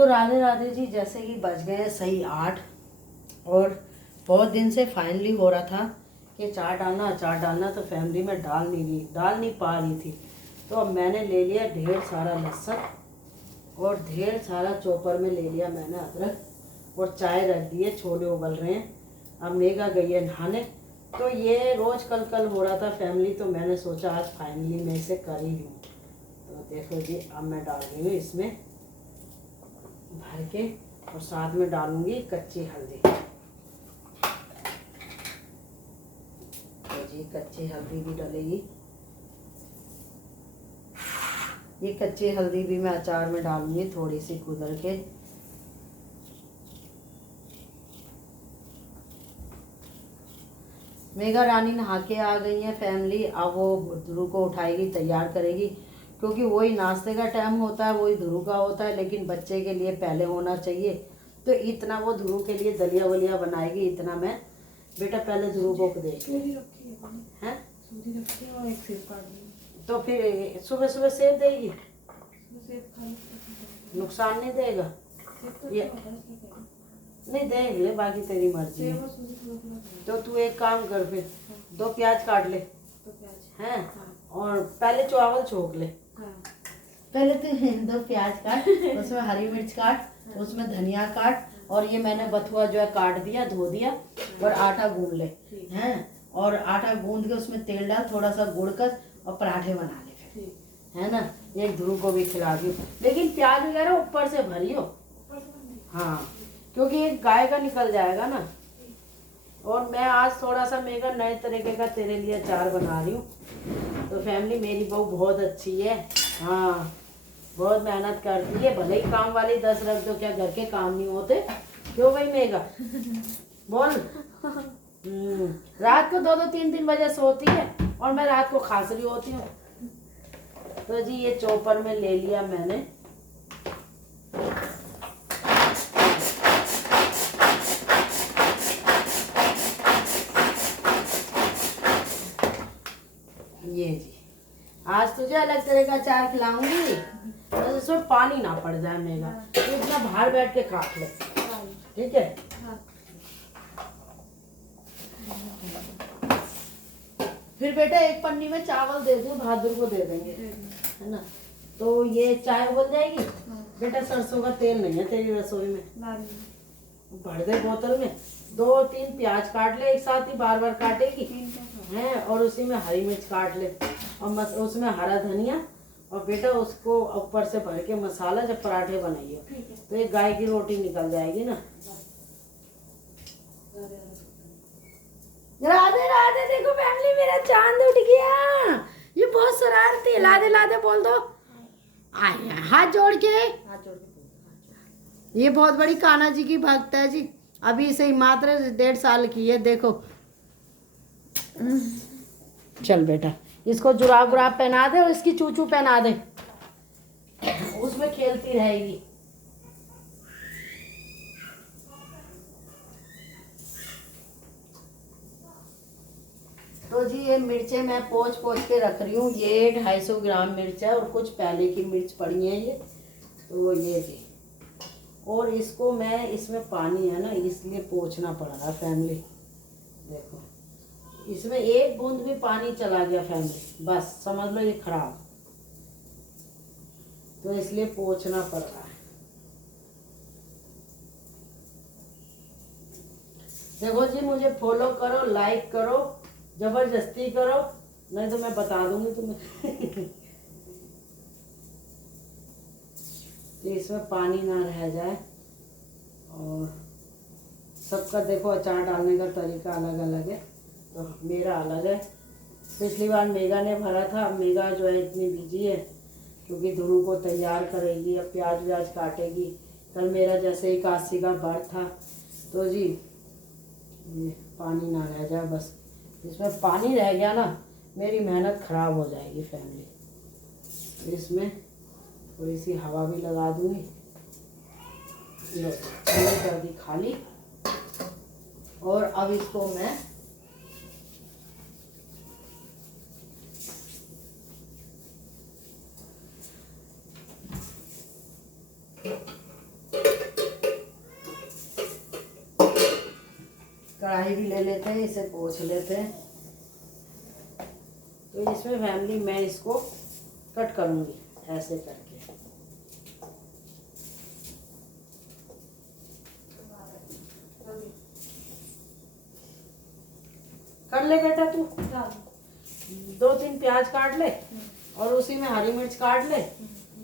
तो राधे राधे जी, जैसे कि बज गए सही 8 और बहुत दिन से फाइनली हो रहा था कि अचार डालना तो फैमिली में डाल नहीं पा रही थी। तो अब मैंने ले लिया ढेर सारा लहसुन और ढेर सारा चॉपर में ले लिया मैंने अदरक और चाय रख दी है, छोले उबल रहे हैं। अब मेघा गई है नहाने। तो ये रोज़ कल हो रहा था फैमिली, तो मैंने सोचा आज फाइनली मैं इसे कर ही लूँ। तो देखो जी, अब मैं डाल रही हूँ इसमें भर के और साथ में डालूंगी कच्ची हल्दी। तो जी कच्ची हल्दी भी डलेगी। ये कच्ची हल्दी भी मैं अचार में डालूंगी थोड़ी सी कुदर के। मेघा रानी नहा के आ गई है फैमिली। अब वो ध्रुव को उठाएगी, तैयार करेगी, क्योंकि वही नाश्ते का टाइम होता है, वही ध्रुव का होता है, लेकिन बच्चे के लिए पहले होना चाहिए। तो इतना वो ध्रुव के लिए दलिया वलिया बनाएगी, इतना मैं बेटा पहले ध्रुव को देख हैं। तो फिर सुबह सुबह सेब देगी, नुकसान नहीं देगा ये? नहीं देख ले, बाकी तेरी मर्जी है। तो तू एक काम कर, फिर 2 प्याज काट ले हैं, और पहले चावल छोक ले। पहले तू 2 प्याज काट, उसमें हरी मिर्च काट, उसमें धनिया काट, और ये मैंने बथुआ जो है काट दिया, धो दिया, और आटा गूंद ले हैं। और आटा गूंद के उसमें तेल डाल, थोड़ा सा गुड़ कस और पराठे बना ले फिर, है ना। एक ध्रुव को भी खिला दियो, लेकिन प्याज वगैरह ऊपर से भरियो। हाँ, क्योंकि एक गाय का निकल जाएगा ना। और मैं आज थोड़ा सा मेगा नए तरीके का तेरे लिए अचार बना रही हूँ। तो फैमिली, मेरी बहू बहुत अच्छी है। हाँ, बहुत मेहनत करती है। भले ही काम वाली 10 रख दो, क्या घर के काम नहीं होते? क्यों भाई मेगा बोल। रात को 2-3 बजे सोती है और मैं रात को खास रही होती हूँ। तो जी ये चॉपर में ले लिया मैंने। ये जी, आज तुझे अलग तरह का अचार खिलाऊंगी, बस इसमें पानी ना पड़ जाए मेगा। तो इतना बाहर बैठ के काट ले, ठीक है? फिर बेटा एक पन्नी में चावल दे दो, बहादुर को दे देंगे, है ना। तो ये चाय उबल जाएगी। बेटा सरसों का तेल नहीं है तेरी रसोई में, भर दे बोतल में। 2-3 प्याज काट ले एक साथ ही, बार बार काटेगी हैं, और उसी में हरी मिर्च काट ले, और उसमें हरा धनिया, और बेटा उसको ऊपर से भर के मसाला जब पराठे बनाइए तो एक गाय की रोटी निकल जाएगी ना। राधे राधे, देखो फैमिली, मेरा चांद उठ गया। ये बहुत शरारती है। लादे लादे बोल दो, आया हाथ जोड़ के। ये बहुत बड़ी कान्हा जी की भक्त है जी। अभी से ही मात्र 1.5 साल की है, देखो। चल बेटा, इसको जुराब गुराब पहना दे और इसकी चूचू पहना दे, उसमें खेलती रहेगी। तो जी ये मिर्चें मैं पोंछ के रख रही हूँ। ये 250 ग्राम मिर्च है, और कुछ पहले की मिर्च पड़ी है ये। तो ये जी, और इसको मैं, इसमें पानी है ना, इसलिए पोंछना पड़ रहा फैमिली। देखो इसमें 1 बूंद भी पानी चला गया फैमिली, बस समझ लो ये खराब। तो इसलिए पोंछना पड़ रहा है। देखो जी, मुझे फॉलो करो, लाइक करो, जबरदस्ती करो, नहीं तो मैं बता दूंगी तुम्हें। तो इसमें पानी ना रह जाए। और सबका देखो अचार डालने का तरीका अलग अलग है, तो मेरा अलग है। पिछली बार मेगा ने भरा था, अब मेगा जो है इतनी बिजी है क्योंकि ध्रुव को तैयार करेगी, अब प्याज व्याज काटेगी। कल मेरा जैसे ही काशी का व्रत था। तो जी पानी ना रह जाए, बस इसमें पानी रह गया ना मेरी मेहनत खराब हो जाएगी फैमिली। इसमें थोड़ी सी हवा भी लगा दूंगी। लो कर दी खाली। और अब इसको मैं कढ़ाई भी ले लेते हैं, इसे पोंछ लेते हैं। तो इसमें फैमिली मैं इसको कट करूँगी ऐसे करके। कर ले बेटा तू, 2-3 प्याज काट ले और उसी में हरी मिर्च काट ले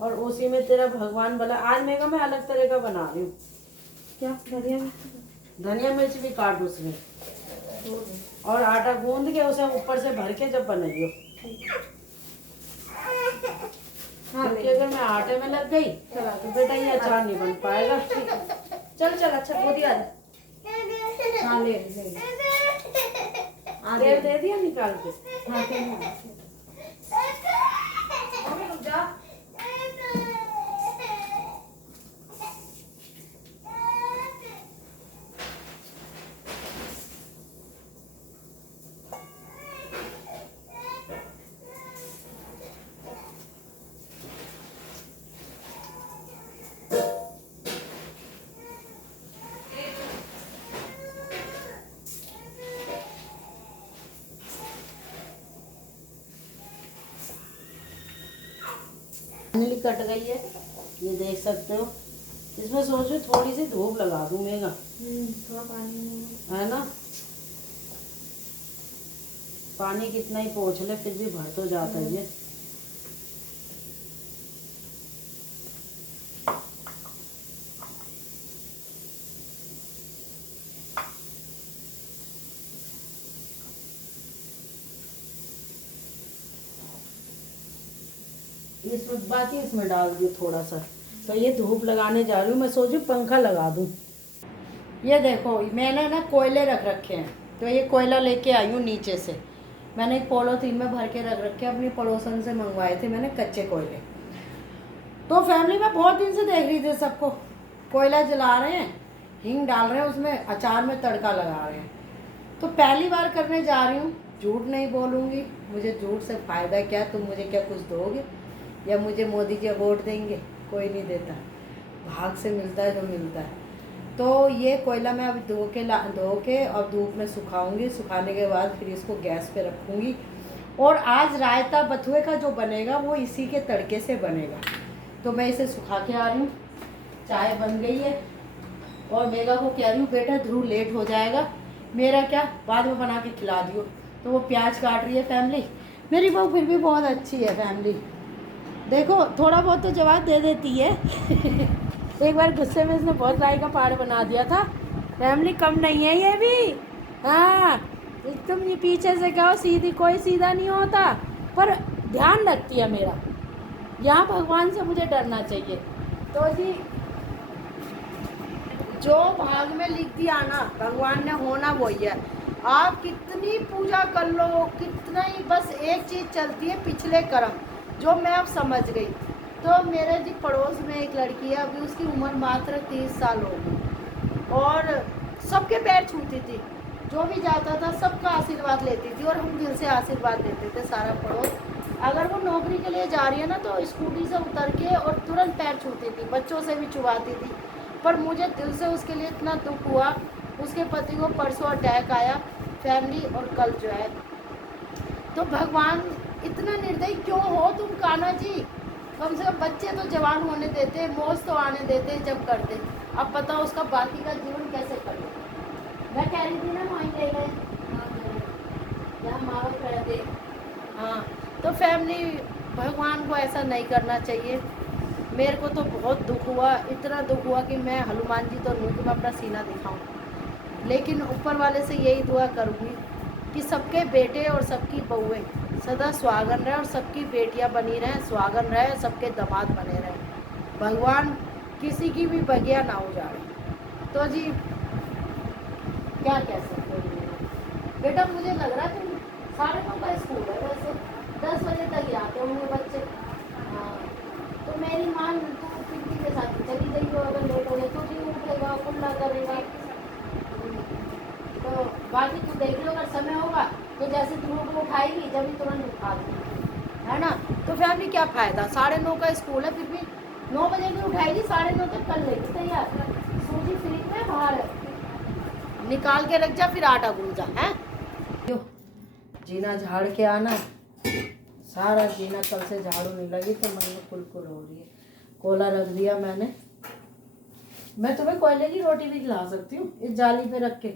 और उसी में तेरा भगवान भला। आज मेगा मैं अलग तरह का बना रही हूँ। क्या? धनिया मिर्च भी काट उसमें और आटा गूंद के उसे ऊपर से भर के जब बनाइयो। क्योंकि अगर मैं आटे में लग गई तो बेटा ये अचार नहीं बन पाएगा। चल चल, अच्छा वो दिया। हाँ ले ले, तेल दे दिया निकाल के। हाँ तेल रुक जा। फाइनली कट गई है, ये देख सकते हो। इसमें सोचो थोड़ी सी धूप लगा दूं मेगा, थोड़ा पानी है ना। पानी कितना ही पोंछ ले फिर भी भर तो जाता है ये। इसमें बाकी इसमें डाल दियो थोड़ा सा। तो ये धूप लगाने जा रही हूँ मैं, सोचू पंखा लगा दूँ। ये देखो मैंने ना कोयले रख रखे हैं, तो ये कोयला लेके आई हूँ नीचे से। मैंने एक पॉलीथीन में भर के रख रखे, अपनी पड़ोसन से मंगवाए थे मैंने कच्चे कोयले। तो फैमिली में बहुत दिन से देख रही थी सबको कोयला जला रहे हैं, हींग डाल रहे हैं उसमें, अचार में तड़का लगा रहे हैं। तो पहली बार करने जा रही हूँ, झूठ नहीं बोलूँगी। मुझे झूठ से फ़ायदा क्या, तुम मुझे क्या कुछ दोगे या मुझे मोदी जी वोट देंगे? कोई नहीं देता, भाग से मिलता है जो मिलता है। तो ये कोयला मैं अभी धो के और धूप में सुखाऊंगी। सुखाने के बाद फिर इसको गैस पे रखूँगी। और आज रायता बथुए का जो बनेगा वो इसी के तड़के से बनेगा। तो मैं इसे सुखा के आ रही हूँ। चाय बन गई है और मेगा को कह रही हूँ बेटा ध्रुव लेट हो जाएगा, मेरा क्या बाद में बना के खिला दियो। तो वो प्याज काट रही है फैमिली। मेरी बहू फिर भी बहुत अच्छी है फैमिली, देखो थोड़ा बहुत तो जवाब दे देती है। एक बार गुस्से में इसने बहुत राई का पहाड़ बना दिया था। फैमिली कम नहीं है ये भी। हाँ एकदम ये पीछे से कहो सीधी, कोई सीधा नहीं होता, पर ध्यान रखती है मेरा। यहाँ भगवान से मुझे डरना चाहिए। तो जी जो भाग में लिख दिया ना भगवान ने, होना वही है। आप कितनी पूजा कर लो, कितना ही, बस एक चीज़ चलती है, पिछले कर्म, जो मैं अब समझ गई। तो मेरे जी पड़ोस में एक लड़की है, अभी उसकी उम्र मात्र 30 साल होगी और सबके पैर छूती थी। जो भी जाता था सबका आशीर्वाद लेती थी और हम दिल से आशीर्वाद देते थे सारा पड़ोस। अगर वो नौकरी के लिए जा रही है ना तो स्कूटी से उतर के और तुरंत पैर छूती थी, बच्चों से भी छुआती थी। पर मुझे दिल से उसके लिए इतना दुख हुआ। उसके पति को परसों अटैक आया फैमिली, और कल जो है, तो भगवान इतना निर्दयी क्यों हो तुम कान्हा जी? कम से कम बच्चे तो जवान होने देते, मौज तो आने देते जब करते। अब बताओ उसका बाकी का जीवन कैसे कर लो। मैं कह रही थी ना वहीं ले गए, यहाँ मावा कर दे। हाँ तो फैमिली भगवान को ऐसा नहीं करना चाहिए। मेरे को तो बहुत दुख हुआ, इतना दुख हुआ कि मैं हनुमान जी तो नहीं कि मैं अपना सीना दिखाऊं, लेकिन ऊपर वाले से यही दुआ करूँगी कि सबके बेटे और सबकी बहुएं सदा सुहागन रहे और सबकी बेटियां बनी रहें, सुहागन रहे, सबके दामाद बने रहें। भगवान किसी की भी बगिया ना हो जाए। तो जी क्या कह सकते हो बेटा, मुझे लग रहा है कि 9:30 का स्कूल है, वैसे 10 बजे तक ही आते होंगे बच्चे। हाँ तो मेरी माँ तो पिंकी के साथ चली गई हो, अगर लेट हो गए तो भी उठेगा, कुल्ला करेगा। तो बाकी तू देख लो, अगर समय होगा तो जैसे ध्रुव को उठाएगी जब भी तुरंत उठा दूँगी, है ना। तो फैमिली क्या फ़ायदा, 9:30 का स्कूल है, फिर भी 9 बजे भी उठाएगी, 9:30 तक कर लेगी तैयार। सूजी फ्रिज में बाहर है, निकाल के रख जा, फिर आटा गूंद जा। है क्यों जीना झाड़ के आना, सारा जीना कल से झाड़ू नहीं लगी तो मन में कुलकुल हो रही है। कोला रख दिया मैंने। मैं तुम्हें कोयले की रोटी भी खिला सकती हूँ इस जाली पे रख के।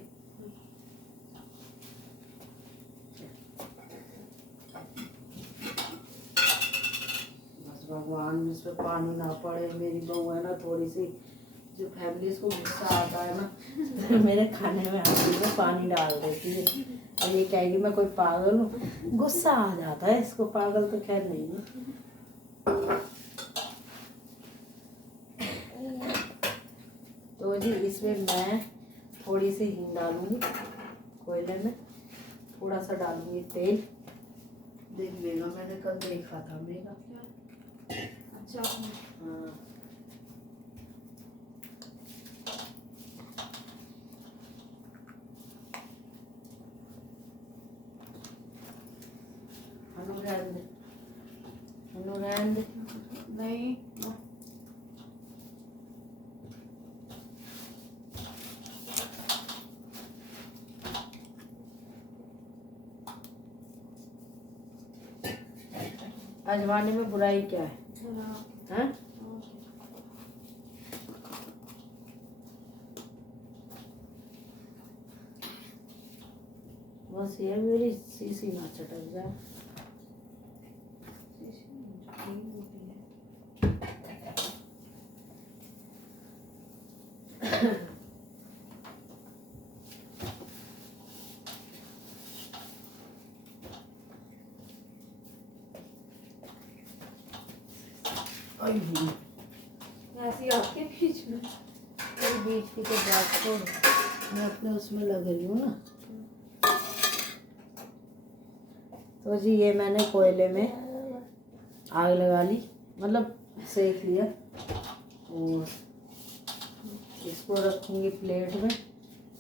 बस भगवान इस पे पानी ना पड़े। मेरी बहू है ना थोड़ी सी, जो फैमिली को गुस्सा आता है ना मेरे खाने में हाथी में पानी डाल देती है और ये कहेगी मैं कोई पागल हूँ। गुस्सा आ जाता है इसको, पागल तो खैर नहीं है। तो जी इसमें मैं थोड़ी सी हींग डालूंगी, कोयले में थोड़ा सा डालूंगी तेल। देख लेना, मैंने कल देखा था मेरा। अच्छा हाँ नहीं अजवाने में बुराई क्या है? हैं? बस ये मेरी सीसी ना चटक जाए। ऐसी आपके बीच में बीच की तो बात छोड़, मैं अपने उसमें लग रही हूँ ना। तो जी ये मैंने कोयले में आग लगा ली, मतलब सेक लिया और इसको रखूँगी प्लेट में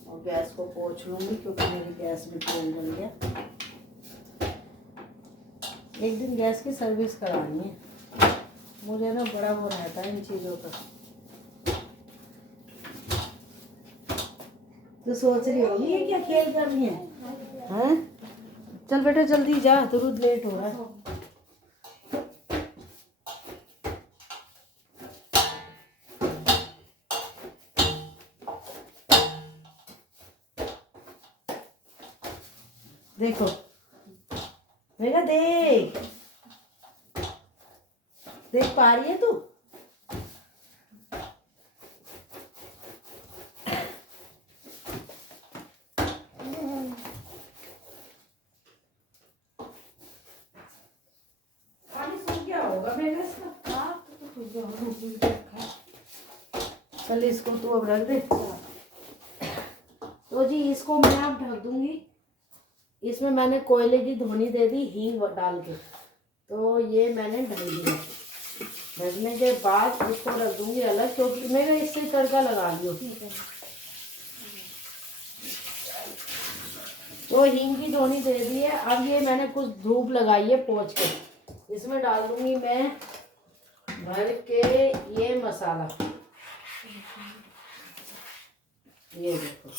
और गैस को पोंछ लूँगी क्योंकि मेरी गैस में तेल जल गया। एक दिन गैस की सर्विस करानी है, मुझे ना बड़ा वो रहता है इन चीज़ों का। तो सोच रही होगी ये क्या खेल कर रही है? हैं? चल बेटा जल्दी जा, तुरंत लेट हो रहा है। देखो बेटा, देख देख पा रही है तू? चल इसको तू अब रख दे। तो जी इसको मैं अब ढक दूंगी। इसमें मैंने कोयले की धोनी दे दी हींग डाल के, तो ये मैंने ढक दिया। ढकने के बाद इसको रख दूंगी अलग, क्योंकि मैं इससे तड़का लगा लियो। तो हींग की धोनी दे दी है। अब ये मैंने कुछ धूप लगाई है पोंछ के, इसमें डाल दूंगी मैं भर के ये मसाला। ये देखो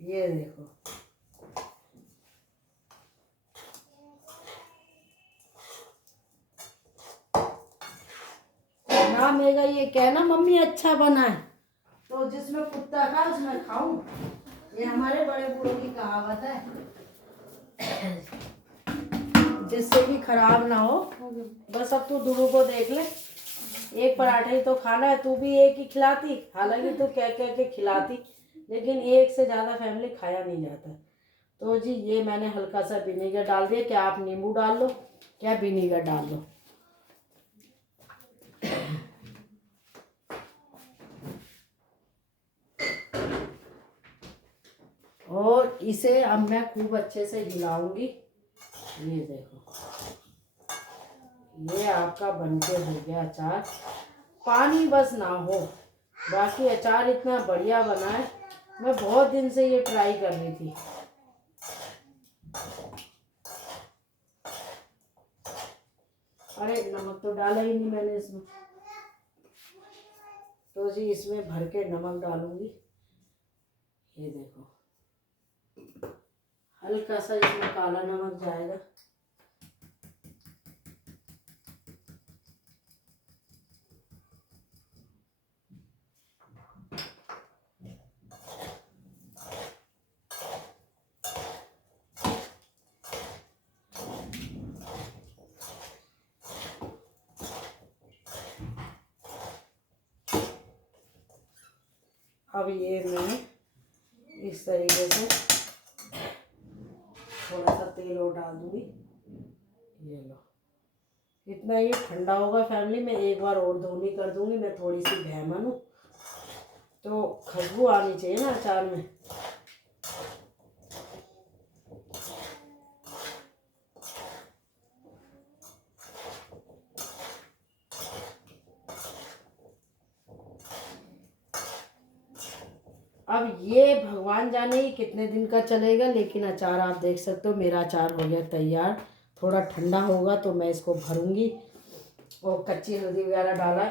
ये देखो ना मेरा ये कहना मम्मी अच्छा बना है, तो जिसमें कुत्ता खा उसमें खाऊं, ये हमारे बड़े बूढ़ों की कहावत है। जिससे भी खराब ना हो। बस अब तू दुनू को देख ले, एक पराठा ही तो खाना है, तू भी एक ही खिलाती, हालांकि तू कह के खिलाती, लेकिन एक से ज़्यादा फैमिली खाया नहीं जाता। तो जी ये मैंने हल्का सा विनेगर डाल दिया। क्या आप नींबू डाल लो, क्या विनेगर डाल लो। और इसे अब मैं खूब अच्छे से हिलाऊंगी। ये देखो ये आपका बनके हो गया अचार। पानी बस ना हो, बाकी अचार इतना बढ़िया बना है। मैं बहुत दिन से ये ट्राई कर रही थी। अरे नमक तो डाला ही नहीं मैंने इसमें, तो जी इसमें भर के नमक डालूंगी। ये देखो हल्का सा इसमें काला नमक जाएगा। अब ये मैं इस तरीके से थोड़ा सा तेल और डाल दूंगी। ये लो, इतना ये ठंडा होगा फैमिली। मैं एक बार और धोनी कर दूंगी, मैं थोड़ी सी बहमन हूँ तो खुशबू आनी चाहिए ना अचार में। अब ये भगवान जाने ही कितने दिन का चलेगा, लेकिन अचार आप देख सकते हो मेरा अचार हो गया तैयार। थोड़ा ठंडा होगा तो मैं इसको भरूंगी। और कच्ची हल्दी वगैरह डाला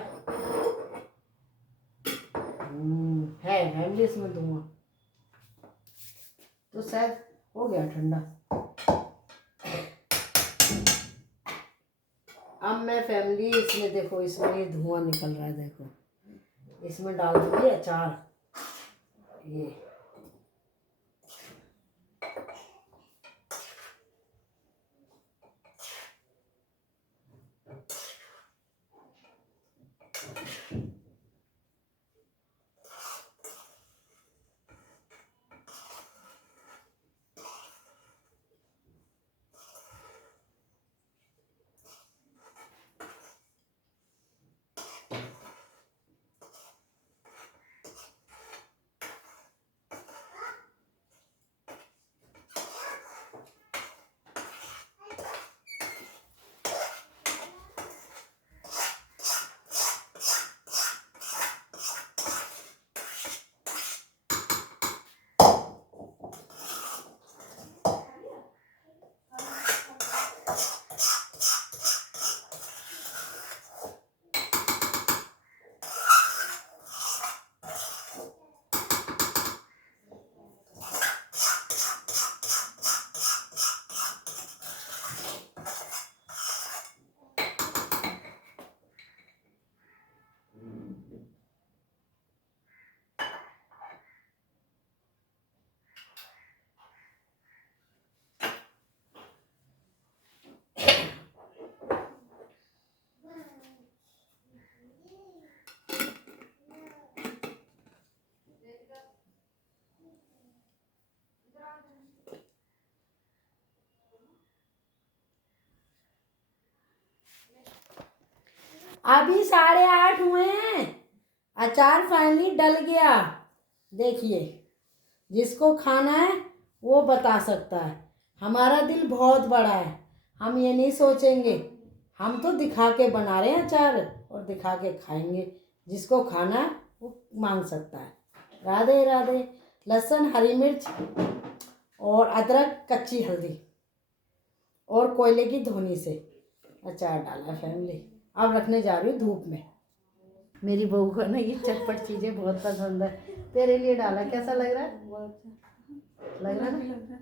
है फैमिली इसमें धुआं, तो शायद हो गया ठंडा। अब मैं फैमिली इसमें देखो, इसमें ये धुआं निकल रहा है, देखो इसमें डाल दूंगी अचार। ये अभी 8:30 हुए हैं, अचार फाइनली डल गया। देखिए जिसको खाना है वो बता सकता है। हमारा दिल बहुत बड़ा है, हम ये नहीं सोचेंगे, हम तो दिखा के बना रहे हैं अचार और दिखा के खाएंगे। जिसको खाना है वो मांग सकता है। राधे राधे। लहसुन, हरी मिर्च और अदरक, कच्ची हल्दी और कोयले की धुनी से अचार डाला है फैमिली। अब रखने जा रही हूँ धूप में। मेरी बहू को ना ये चटपट चीज़ें बहुत पसंद है, तेरे लिए डाला। कैसा लग रहा है? लग रहा है ना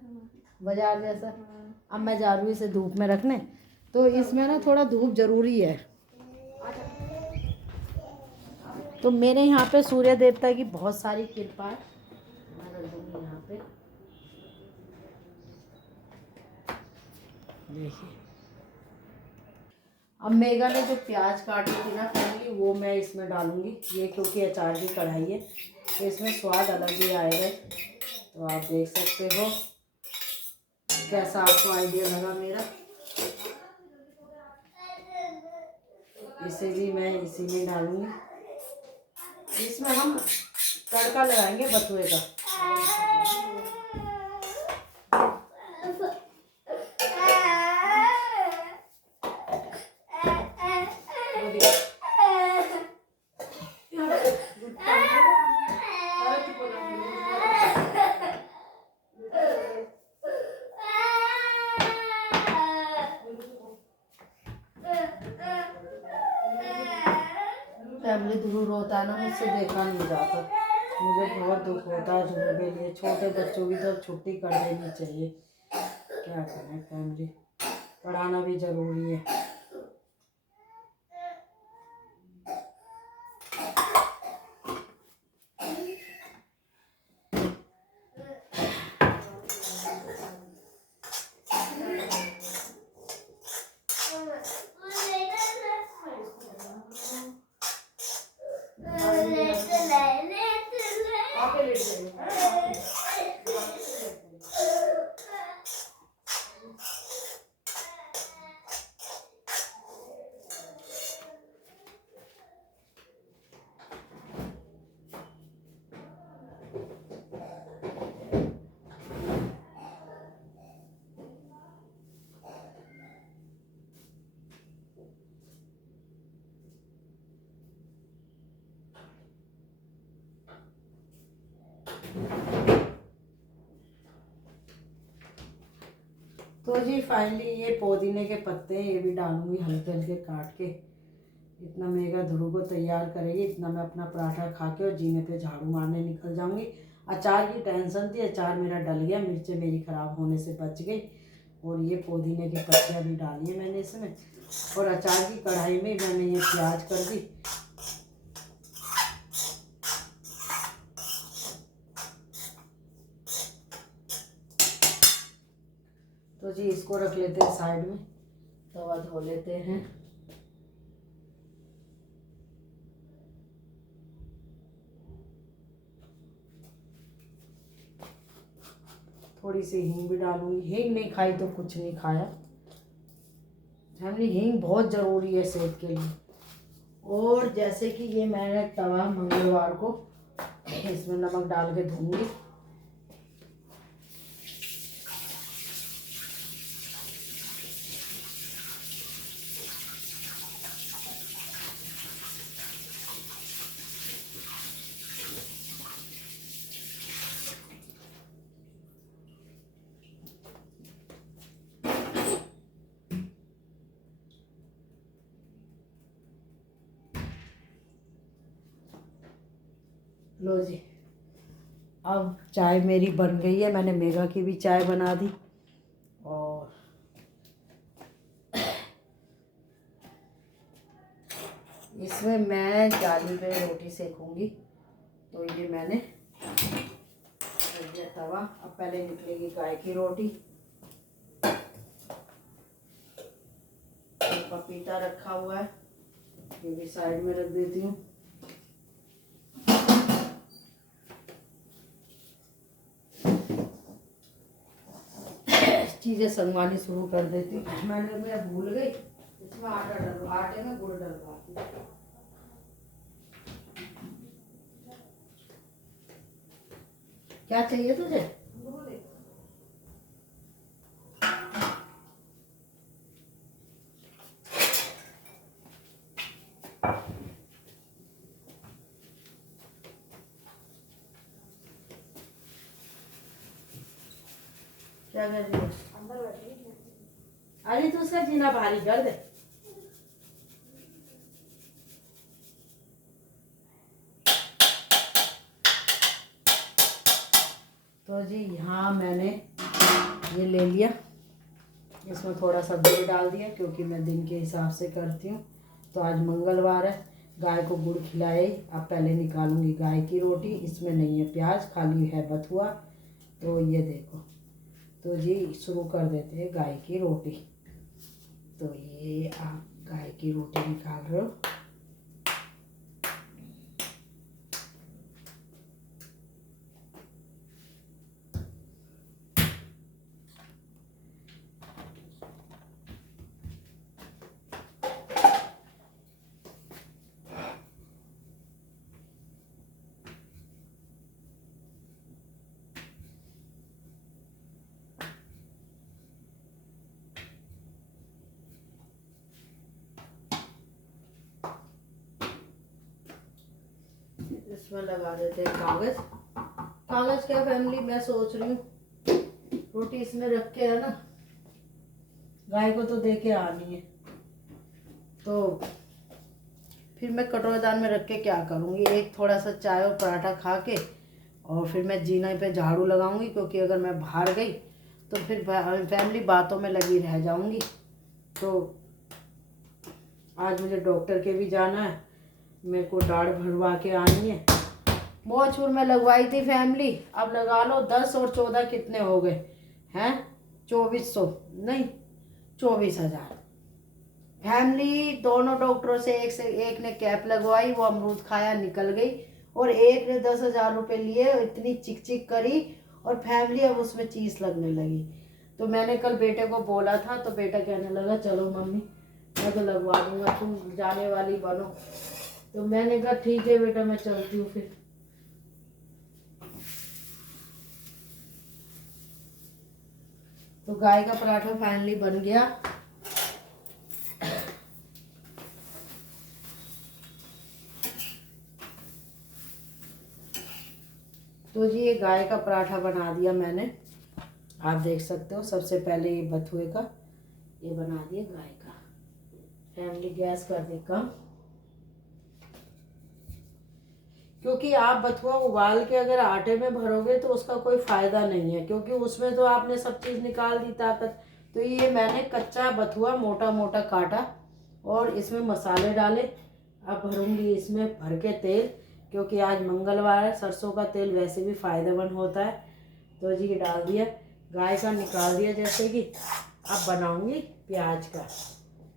बाजार जैसा। अब मैं जा रही हूँ इसे धूप में रखने, तो इसमें ना थोड़ा धूप ज़रूरी है। तो मेरे यहाँ पे सूर्य देवता की बहुत सारी कृपा है। मैं रख दूँगी यहाँ पे, देखिए। अब मेगा ने जो प्याज काटी थी ना फैमिली, वो मैं इसमें डालूंगी। ये क्योंकि अचार की कढ़ाई है तो इसमें स्वाद अलग ही आएगा। तो आप देख सकते हो कैसा आपको आइडिया लगा मेरा। इसे भी मैं इसी में डालूंगी। इसमें हम तड़का लगाएंगे बथुए का। ध्रुव रोता है ना, मुझसे देखा नहीं जाता। मुझे बहुत दुख होता है ध्रुव के लिए। छोटे बच्चों की तो छुट्टी कर देनी चाहिए। क्या करें फैमिली, पढ़ाना भी ज़रूरी है। तो जी फाइनली ये पुदीने के पत्ते ये भी डालूंगी हल्के हल्के काट के। इतना मेगा ध्रुव को तैयार करेगी, इतना मैं अपना पराठा खा के और जीने पे झाड़ू मारने निकल जाऊंगी। अचार की टेंशन थी, अचार मेरा डल गया, मिर्चें मेरी ख़राब होने से बच गई। और ये पुदीने के पत्तियाँ भी डाली है मैंने इसमें। और अचार की कढ़ाई में मैंने ये प्याज कर दी। तो जी इसको रख लेते हैं साइड में, तवा धो लेते हैं। थोड़ी सी हींग भी डालूंगी। हींग नहीं खाई तो कुछ नहीं खाया। फैमिली हींग बहुत ज़रूरी है सेहत के लिए। और जैसे कि ये मैंने तवा मंगलवार को इसमें नमक डाल के धोऊंगी। लो जी, अब चाय मेरी बन गई है। मैंने मेगा की भी चाय बना दी। और इसमें मैं जाली पे रोटी सेकूंगी। तो ये मैंने रख दिया तवा। अब पहले निकलेगी गाय की रोटी। तो पपीता रखा हुआ है, ये भी साइड में रख देती हूँ। चीज़ें संगवानी शुरू कर देती हूँ। मैं भूल गई, इसमें आटा डालो, आटे में गुड़ डलवा। क्या चाहिए तुझे? क्या कर रही है? अंदर बैठी। अरे तो उसका जीना भारी कर दे। तो जी यहाँ मैंने ये ले लिया, इसमें थोड़ा सा गुड़ डाल दिया क्योंकि मैं दिन के हिसाब से करती हूँ। तो आज मंगलवार है, गाय को गुड़ खिलाए। अब पहले निकालूंगी गाय की रोटी। इसमें नहीं है प्याज, खाली है बथुआ। तो ये देखो, तो जी शुरू कर देते हैं गाय की रोटी। तो ये आप गाय की रोटी निकाल रहे हो। इसमें लगा देते हैं कागज। कागज क्या फैमिली, मैं सोच रही हूँ रोटी इसमें रख के है ना, गाय को तो दे के आनी है। तो फिर मैं कटोरेदान में रख के क्या करूँगी, एक थोड़ा सा चाय और पराठा खा के और फिर मैं जीने पे झाड़ू लगाऊंगी, क्योंकि अगर मैं बाहर गई तो फिर फैमिली बातों में लगी रह जाऊंगी। तो आज मुझे डॉक्टर के भी जाना है, मेरे को दाढ़ भरवा के आनी है। मोहचूर में लगवाई थी फैमिली, अब लगा लो 10 और 14 कितने हो गए हैं, 2400 नहीं 24,000। फैमिली दोनों डॉक्टरों से एक ने कैप लगवाई, वो अमरूद खाया निकल गई, और एक ने 10,000 रुपये लिए, इतनी चिक चिक करी और फैमिली अब उसमें चीस लगने लगी। तो मैंने कल बेटे को बोला था, तो बेटा कहने लगा चलो मम्मी मैं तो लगवा दूंगा, तुम जाने वाली बनो। तो मैंने कहा ठीक है बेटा मैं चलती हूँ फिर। तो गाय का पराठा फाइनली बन गया। तो जी ये गाय का पराठा बना दिया मैंने, आप देख सकते हो। सबसे पहले ये बथुए का ये बना दिया गाय का। फैमिली गैस कर दी कम, क्योंकि आप बथुआ उबाल के अगर आटे में भरोगे तो उसका कोई फ़ायदा नहीं है, क्योंकि उसमें तो आपने सब चीज़ निकाल दी ताकत। तो ये मैंने कच्चा बथुआ मोटा मोटा काटा और इसमें मसाले डाले। अब भरूंगी इसमें भर के तेल, क्योंकि आज मंगलवार है, सरसों का तेल वैसे भी फ़ायदेमंद होता है। तो जी ये डाल दिया, गाय का निकाल दिया जैसे कि। अब बनाऊंगी प्याज का।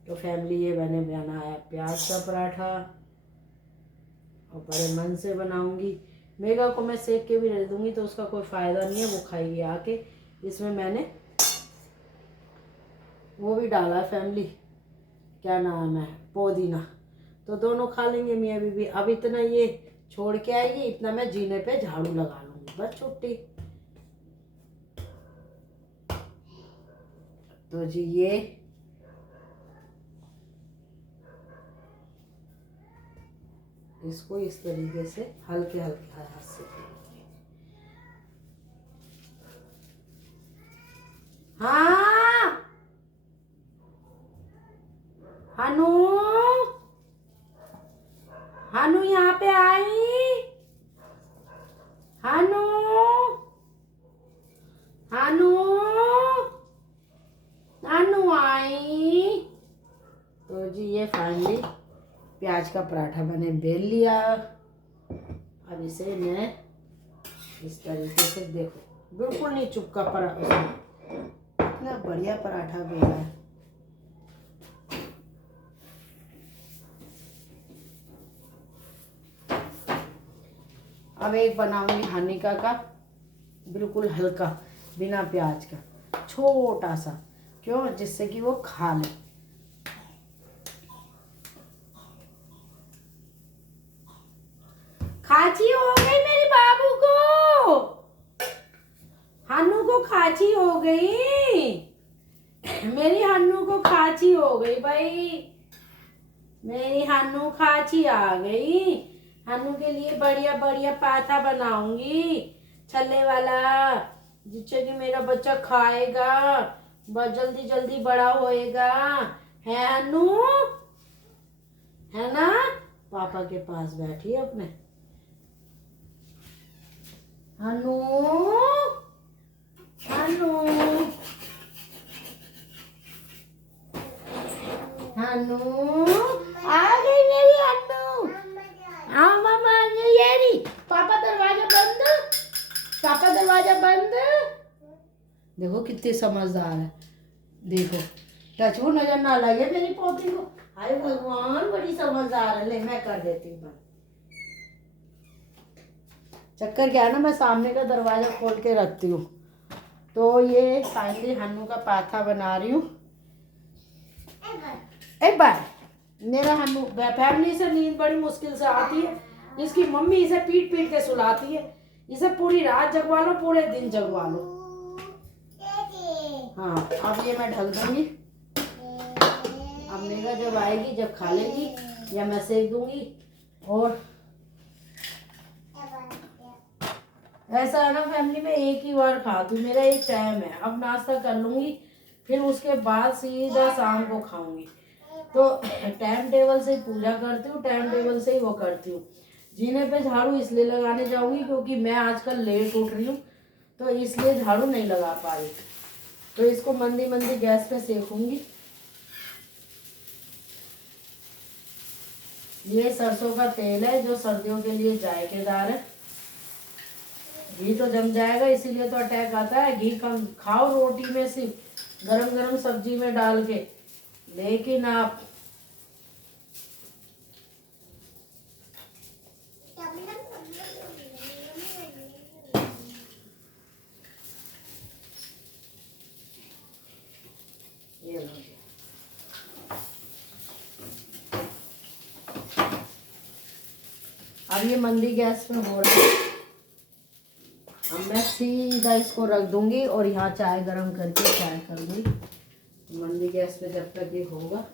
तो फैमिली ये मैंने बनाया प्याज का पराठा और बड़े मन से बनाऊंगी। मेगा को मैं सेक के भी रख दूंगी तो उसका कोई फ़ायदा नहीं है, वो खाएगी आके। इसमें मैंने वो भी डाला फैमिली, क्या नाम है, पुदीना। तो दोनों खा लेंगे मियाँ बीबी। अब इतना ये छोड़ के आएगी, इतना मैं जीने पे झाड़ू लगा लूँगी, बस छुट्टी। तो जी ये इसको इस तरीके से हल्के हल्के हाथ से, हाँ हनु हनु यहाँ पे आई, हनु हनु हनु आई। तो जी ये फाइनली प्याज का पराठा मैंने बेल लिया। अब इसे मैं इस तरीके से, देखो बिल्कुल नहीं चुपका पराठा, इतना बढ़िया पराठा बेला है। अब एक बनाऊंगी हनीका का, बिल्कुल हल्का बिना प्याज का, छोटा सा, क्यों, जिससे कि वो खा ले। खांसी हो गई मेरे बाबू को, हन्नू को खांसी हो गई, मेरी हन्नू को खांसी हो गई भाई, मेरी हन्नू खांसी आ गई। हन्नू के लिए बढ़िया बढ़िया पराठा बनाऊंगी छल्ले वाला, जिससे कि मेरा बच्चा खाएगा, बहुत जल्दी जल्दी बड़ा होएगा, है हन्नू, है ना। पापा के पास बैठी अपने, हन्नू हन्नू हन्नू आ गई मेरी हन्नू। हाँ मामा ये रही। पापा दरवाजा बंद, पापा दरवाजा बंद। देखो कितनी समझदार है, देखो टच वो नजर ना लगे मेरी पोती को। हाय भगवान बड़ी समझदार है। ले मैं कर देती हूँ बंद। चक्कर क्या है ना, मैं सामने का दरवाजा खोल के रखती हूँ। तो ये फाइनली हन्नू का पराठा बना रही हूँ। एक बार मेरा हन्नू, फैमिली से नींद बड़ी मुश्किल से आती है, इसकी मम्मी इसे पीट पीट के सुलाती है। इसे पूरी रात जगवा लो, पूरे दिन जगवा लो। हाँ अब ये मैं ढक दूंगी। अब मेरा जब आएगी, जब खा लेगी, या मैं सेक दूंगी। और ऐसा है ना फैमिली में, एक ही बार खाती हूँ, मेरा एक टाइम है। अब नाश्ता कर लूंगी, फिर उसके बाद सीधा शाम को खाऊंगी। तो टाइम टेबल से ही पूजा करती हूँ, टाइम टेबल से ही वो करती हूँ। जीने पे झाड़ू इसलिए लगाने जाऊंगी क्योंकि मैं आजकल लेट उठ रही हूँ, तो इसलिए झाड़ू नहीं लगा पा रही। तो इसको मंदी मंदी गैस पे सेकूंगी। ये सरसों का तेल है जो सर्दियों के लिए जायकेदार है। घी तो जम जाएगा, इसीलिए तो अटैक आता है। घी कम खाओ रोटी में, सिर्फ गरम गरम सब्जी में डाल के, लेकिन आप ये लो। अब ये मंदी गैस में हो रहा है। अब मैं सीधा इसको रख दूंगी और यहाँ चाय गरम करके चाय कर दूंगी। मंदी गैस पे जब तक ये होगा।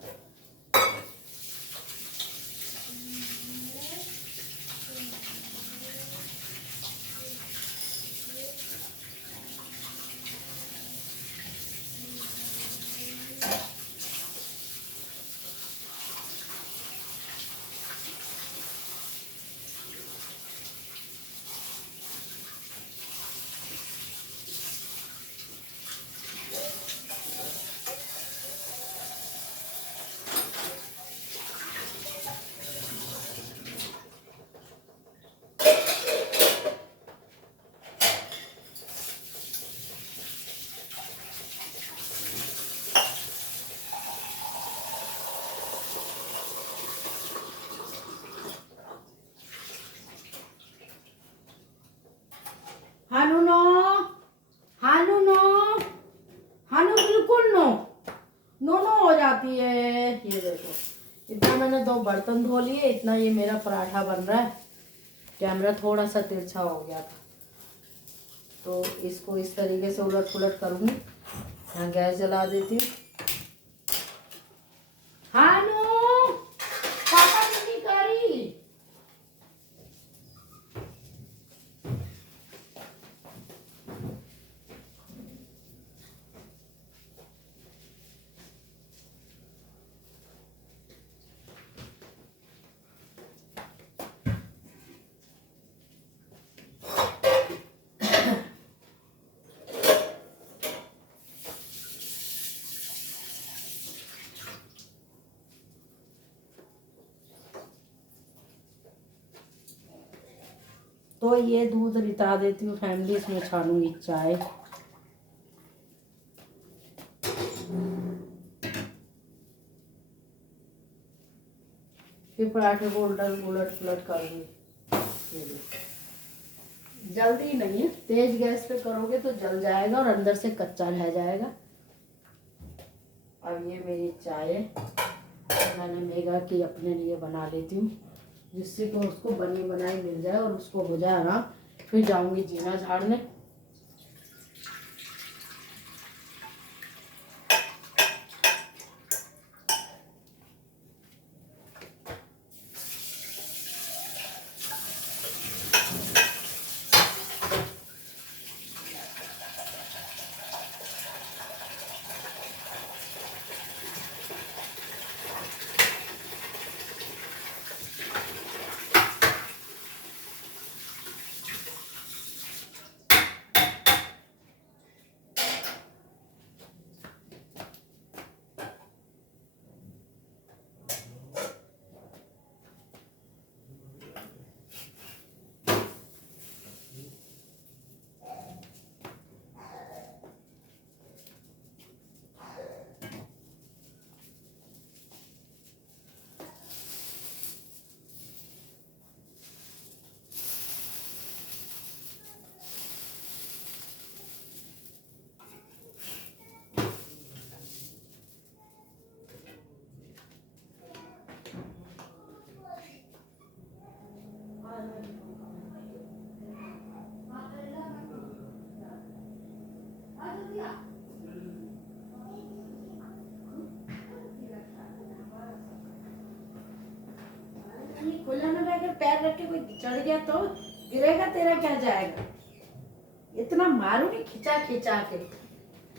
हानू नो, हानू नो, हानू बिल्कुल नो नो नो हो जाती है। ये देखो, इतना मैंने 2 बर्तन धो लिए, इतना ये मेरा पराठा बन रहा है। कैमरा थोड़ा सा तिरछा हो गया था, तो इसको इस तरीके से उलट पुलट करूँगी। यहाँ गैस जला देती हूँ। हानू, पापा की करी। तो ये दूध रिता देती हूँ फैमिली, इसमें छानूंगी चाय। फिर पराठे को उलट पुलट करूंगी। जल्दी नहीं है, तेज गैस पे करोगे तो जल जाएगा और अंदर से कच्चा रह जाएगा। अब ये मेरी चाय मैंने मेगा की अपने लिए बना लेती हूँ, जिससे कि उसको बनी बनाई मिल जाए और उसको हो जाए आराम। फिर जाऊंगी जीना झाड़ने। खुला में अगर पैर रख के कोई चढ़ गया तो गिरेगा, तेरा क्या जाएगा। इतना मारूंगी खिंचा खिंचा के।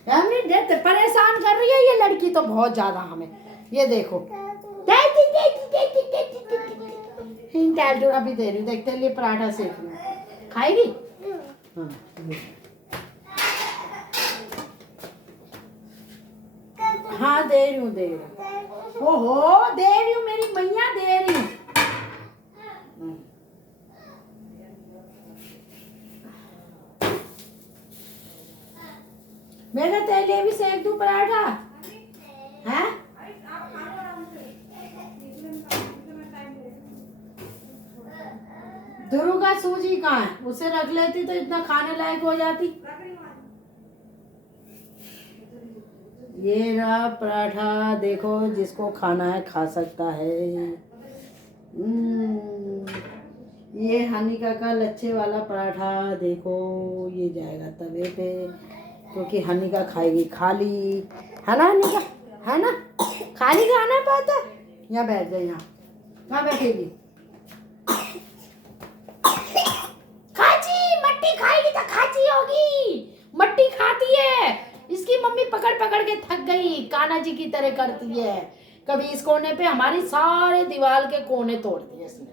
हमने परेशान कर रही है ये लड़की तो बहुत ज्यादा हमें। ये देखो डाल दो, अभी दे रही हूँ, देखते लिए पराठा सेकना खाएगी। हाँ हाँ दे रही हूँ, दे रही हूँ, ओहो दे रही हूँ मेरी मैया, दे रही हूँ। मेरे तेल भी सेक दूं पराठा है। ध्रुव का सूजी कहाँ है, उसे रख लेती तो इतना खाने लायक हो जाती। ये रहा पराठा, देखो जिसको खाना है खा सकता है। ये हनीका का लच्छे वाला पराठा, देखो ये जाएगा तवे पे, क्योंकि हनीका खाएगी खाली, है ना हनीका, है ना, खाली खाना पाता। यहाँ बैठ गई, यहाँ बैठेगी। खाची मट्टी खाएगी तो खाची होगी, मट्टी खाती है। इसकी मम्मी पकड़ पकड़ के थक गई, कान्हा जी की तरह करती है। कभी इस कोने पे हमारी सारे दीवार के कोने तोड़ दिए इसने।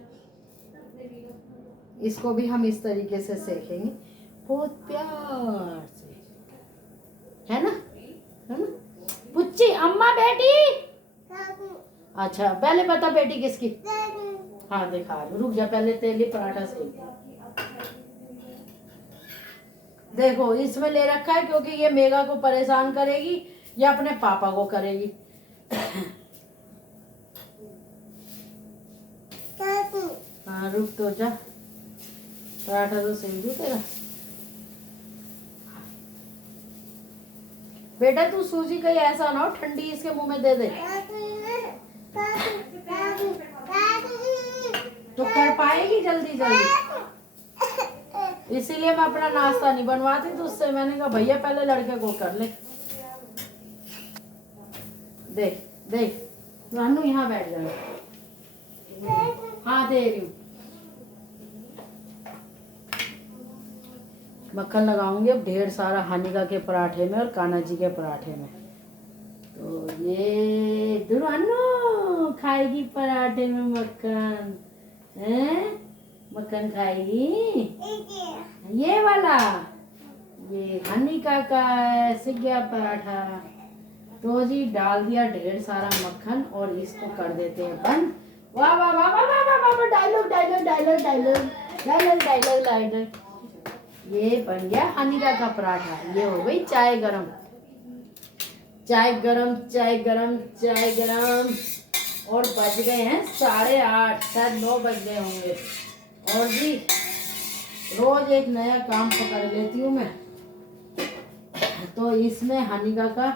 इसको भी हम इस तरीके से सेकेंगे, बहुत प्यार से, है ना, है ना। पुच्ची अम्मा बेटी, अच्छा पहले बता बेटी किसकी। हाँ दिखा, रुक जा, पहले तेली पराठा सेक। देखो इसमें ले रखा है क्योंकि ये मेगा को परेशान करेगी या अपने पापा को करेगी। हाँ रुक तो जा, पराठा तो सेक दूं तेरा। बेटा तू सूजी कहीं ऐसा ना हो ठंडी इसके मुंह में दे दे, तो कर पाएगी जल्दी जल्दी। इसीलिए मैं अपना नाश्ता नहीं बनवाती, तो उससे मैंने कहा भैया पहले लड़के को कर ले। देख देख रानू, यहाँ बैठ जा। हाँ दे रही हूँ, मक्खन लगाऊंगी अब ढेर सारा हनीका के पराठे में और कान्हा जी के पराठे में। तो ये दुरानो खाएगी पराठे में मक्खन, हैं? मक्खन खाएगी, ये वाला, ये हनीका का सीख गया पराठा। तो जी डाल दिया ढेर सारा मक्खन और इसको कर देते हैं बंद। वाह वाह वाह वाह वाह वाह वाह, dialogue dialogue dialogue dialogue dialogue dialogue dialogue. ये बन गया हनीका का पराठा। ये हो गई चाय गरम, चाय गरम, चाय गरम, चाय गरम। और बज गए हैं 8:30, शायद 9 बज गए होंगे। और जी रोज एक नया काम पकड़ लेती हूँ मैं, तो इसमें हनीका का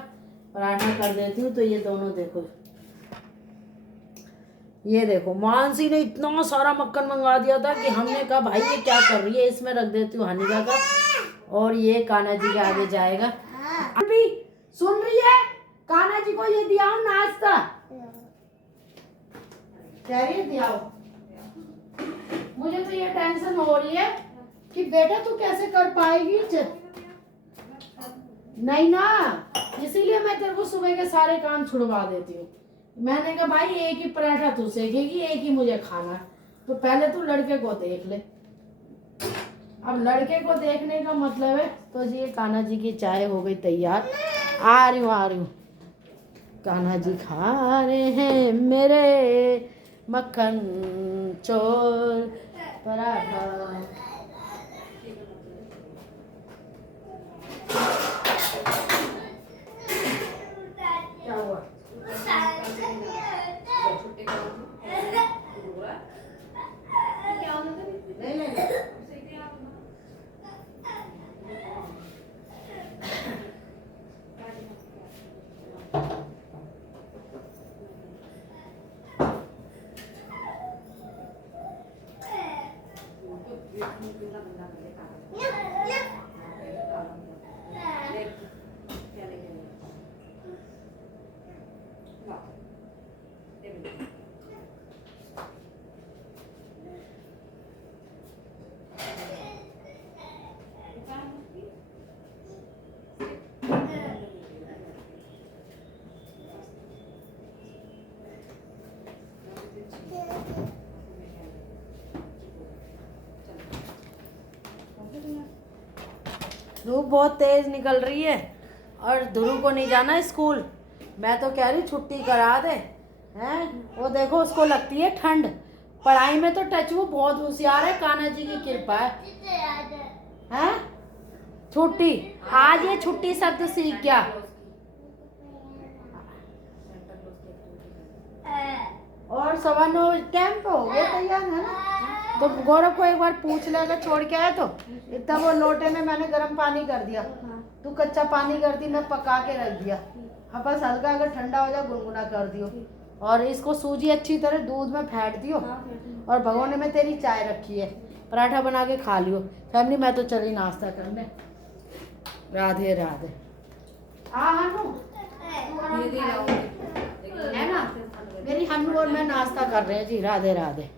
पराठा कर देती हूँ। तो ये दोनों देखो, ये देखो मानसी ने इतना सारा मक्खन मंगवा दिया था कि हमने कहा भाई ये क्या कर रही है, इसमें रख देती हूँ हनीका का, और ये कान्हा जी के आगे जाएगा। अभी सुन रही है, कान्हा जी को ये दिया नाश्ता, कह रही है दिया। मुझे तो ये टेंशन हो रही है कि बेटा तू कैसे कर पाएगी। नहीं ना, इसीलिए मैं तेरे को सुबह के सारे काम छुड़वा देती हूँ। मैंने कहा भाई एक ही पराठा तू सेकेगी, एक ही मुझे खाना, तो पहले तू लड़के को देख ले। अब लड़के को देखने का मतलब है, तो जी कान्हा जी की चाय हो गई तैयार। आ रही हूँ, कान्हा जी खा रहे हैं मेरे मक्खन चोर पराठा। क्या हुआ? धूप बहुत तेज निकल रही है और ध्रुव को नहीं जाना स्कूल। मैं तो कह रही छुट्टी करा दे हैं। वो देखो उसको लगती है ठंड। पढ़ाई में तो टच वो बहुत होशियार है, कान्हा जी की कृपा है। हैं? छुट्टी आज ये छुट्टी शब्द सीख गया। और 9:15 टाइम पे हो गया तैयार है ना। तो गौरव को एक बार पूछ ले, अगर छोड़ के आए तो इतना वो लोटे में मैंने गर्म पानी कर दिया, तू कच्चा पानी कर दी, मैं पका के रख दिया। हाँ बस हल्का अगर ठंडा हो जाए गुनगुना कर दियो। और इसको सूजी अच्छी तरह दूध में फेंट दियो। और भगोने में तेरी चाय रखी है, पराठा बना के खा लियो। फैमिली मैं तो चली नाश्ता करने। राधे राधे। हनु है ना, मेरी हनु और मैं नाश्ता कर रहे हैं जी। राधे राधे।